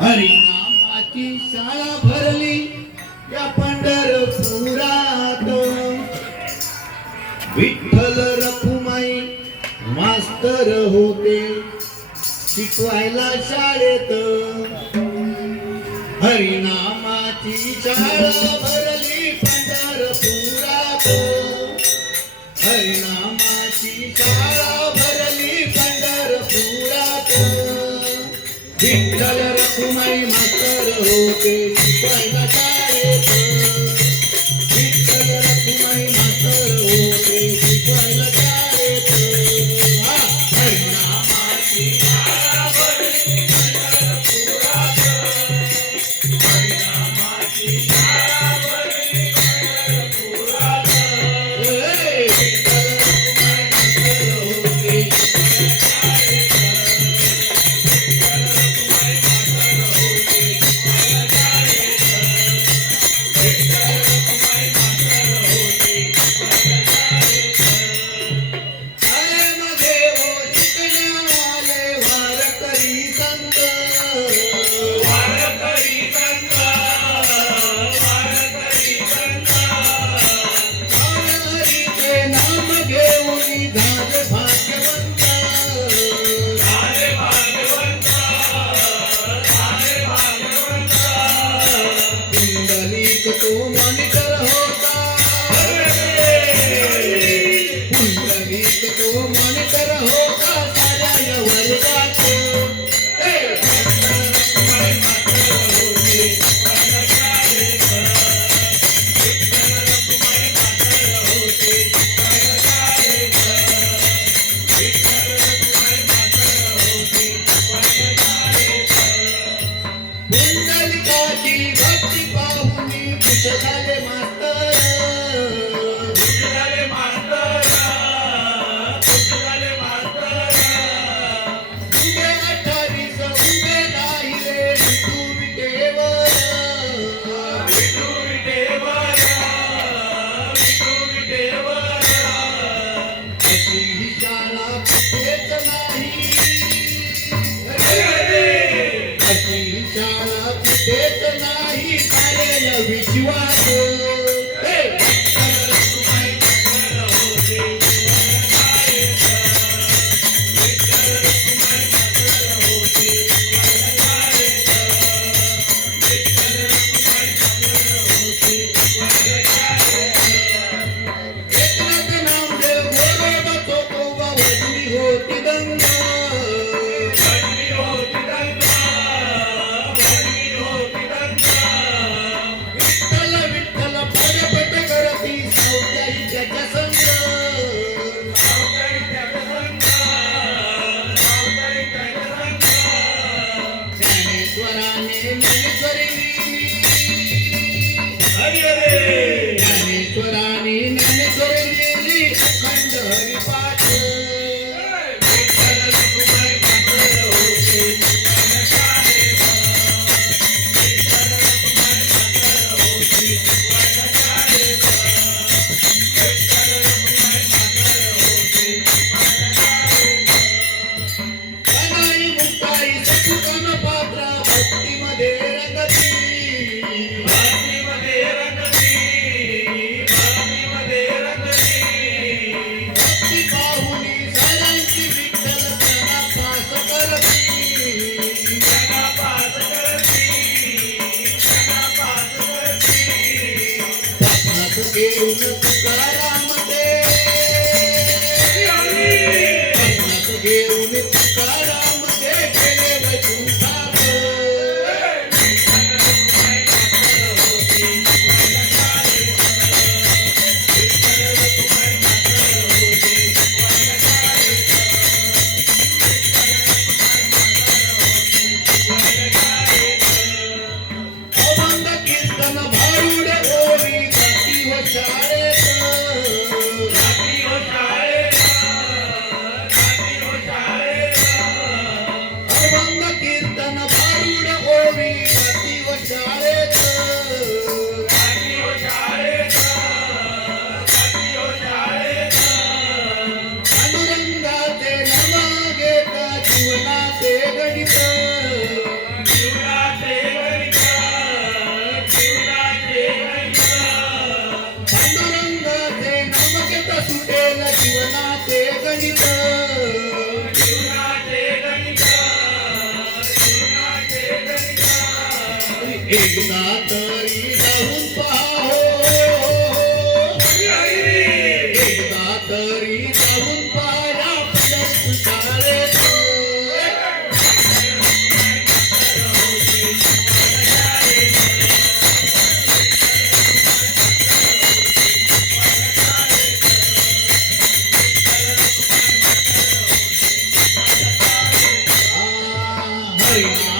हरिनामाची शाळा भरली या पंढरपुरात. विठ्ठल रखुमाई मास्तर होते शिकवायला शाळेत. हरिनामाची शाळा भरली पंढरपुरात. हरिनामाची शाळा भरली पंढरपुरात. विठ्ठल रखुमाई मास्तर होते शिकवायला शाळेत. विठ्ठल रखुमाई मास्तर होते शिकवायला शाळेत. हरिनामाची शाळा भरली पंढरपुरात. हरिनामाची शाळा भरली पंढरपुरात. विठ्ठल रखुमाई मास्तर होते विश्वास. ज्ञानेश्वराने ज्ञानेश्वर लिहिली अखंड हरिपाठ. जाती हो शाळेत एकदा तरी जाऊन पाहो एकदा तरी जाऊन पाया पंढरपूर शाळेत हरिनाम